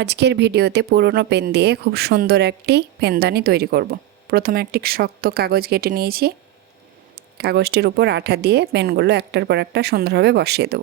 আজকের ভিডিওতে পুরনো পেন দিয়ে খুব সুন্দর একটি পেনদানি তৈরি করব। প্রথমে একটি শক্ত কাগজ কেটে নিয়েছি। কাগজটির উপর আঠা দিয়ে পেনগুলো একটার পর একটা সুন্দরভাবে বসিয়ে দেব।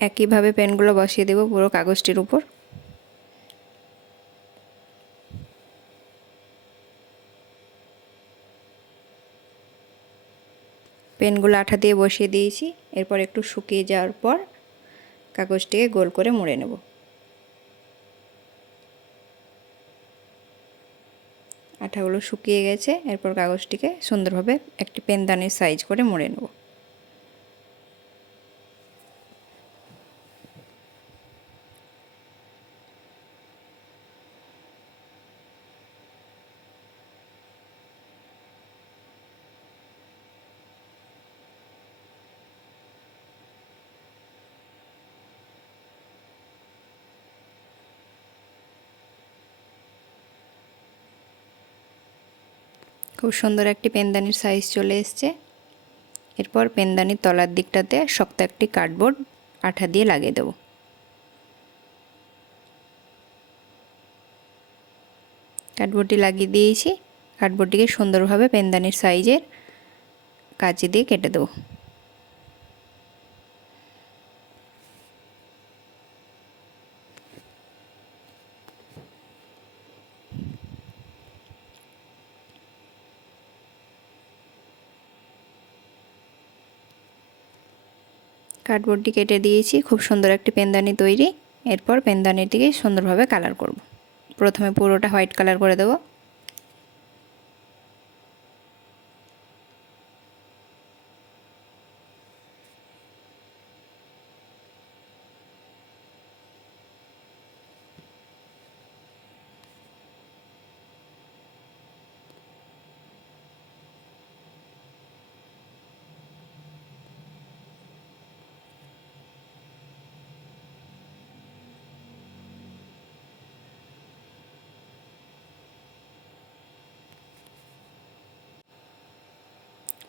একইভাবে পেনগুলো বসিয়ে দেব পুরো কাগজটির উপর। পেনগুলো আঠা দিয়ে বসিয়ে দিয়েছি। এরপর একটু শুকিয়ে যাওয়ার পর কাগজটিকে গোল করে মুড়ে নেব। আঠাগুলো শুকিয়ে গেছে। এরপর কাগজটিকে সুন্দরভাবে একটি পেনদানির সাইজ করে মুড়ে নেব। খুব সুন্দর একটি পেনদানির সাইজ চলে এসেছে। এরপর পেনদানির তলার দিকটাতে শক্ত একটি কার্ডবোর্ড আঠা দিয়ে লাগিয়ে দেব। কার্ডবোর্ডটি লাগিয়ে দিয়েছি। কার্ডবোর্ডটিকে সুন্দরভাবে পেনদানির সাইজের কাঁচি দিয়ে কেটে দেব। কার্ডবোর্ডটি কেটে দিয়েছি। খুব সুন্দর একটি পেনদানি তৈরি। এরপর পেনদানিটিকে সুন্দরভাবে কালার করব। প্রথমে পুরোটা হোয়াইট কালার করে দেব।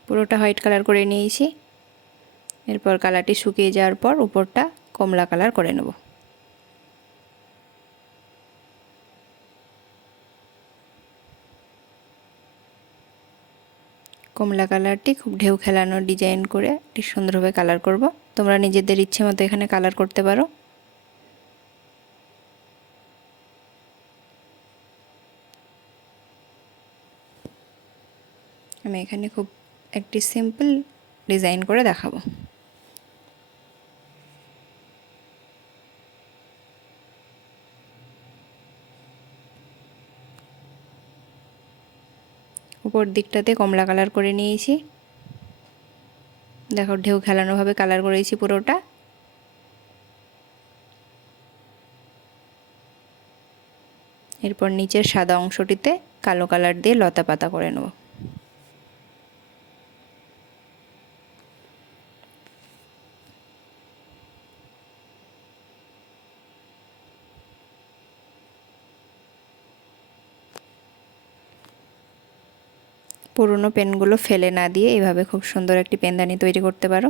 পুরোটা হোয়াইট কালার করে নিয়েছি। এরপর কালারটি শুকিয়ে যাওয়ার পর উপরটা কমলা কালার করে নেব। কমলা কালারটি খুব ঢেউ খেলানো ডিজাইন করে একটি সুন্দরভাবে কালার করব। তোমরা নিজেদের ইচ্ছে মতো এখানে কালার করতে পারো। আমি এখানে খুব একটি সিম্পল ডিজাইন করে দেখাবো। উপর দিকটাতে কমলা কালার করে নিয়েছি। দেখো ঢেউ খেলানোভাবে কালার করেছি পুরোটা। এরপর নিচের সাদা অংশটিতে কালো কালার দিয়ে লতা পাতা করে নেব। পুরনো পেনগুলো ফেলে না দিয়ে এভাবে খুব সুন্দর একটি পেনদানি তৈরি করতে পারো।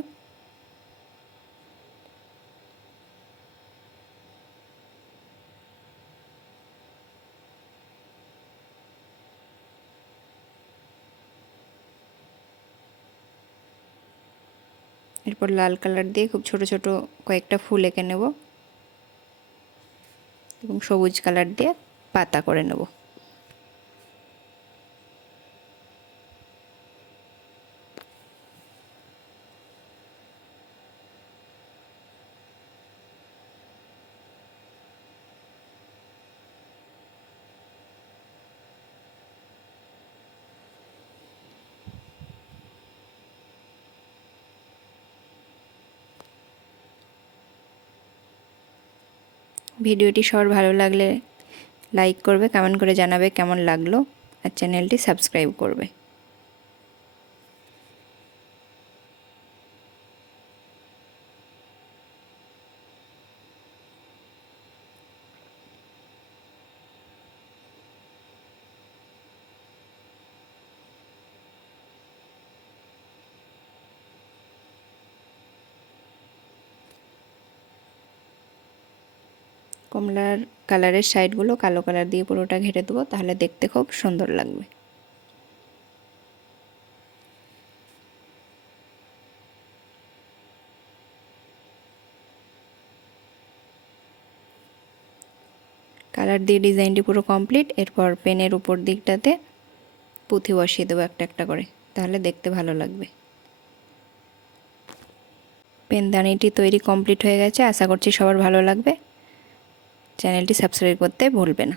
এরপর লাল কালার দিয়ে খুব ছোট ছোট কয়েকটা ফুল এঁকে নেব এবং সবুজ কালার দিয়ে পাতা করে নেব। ভিডিওটি সবার ভালো লাগলে লাইক করবে, কমেন্ট করে জানাবে কেমন লাগলো, আর চ্যানেলটি সাবস্ক্রাইব করবে। কমলার কালারের সাইডগুলো কালো কালার দিয়ে পুরোটা ঘেটে দেবো, তাহলে দেখতে খুব সুন্দর লাগবে। কালার দিয়ে ডিজাইনটি পুরো কমপ্লিট। এরপর পেনের উপর দিকটাতে পুঁথি বসিয়ে দেবো একটা একটা করে, তাহলে দেখতে ভালো লাগবে। পেনদানিটি তৈরি কমপ্লিট হয়ে গেছে। আশা করছি সবার ভালো লাগবে। চ্যানেলটি সাবস্ক্রাইব করতে ভুলবে না।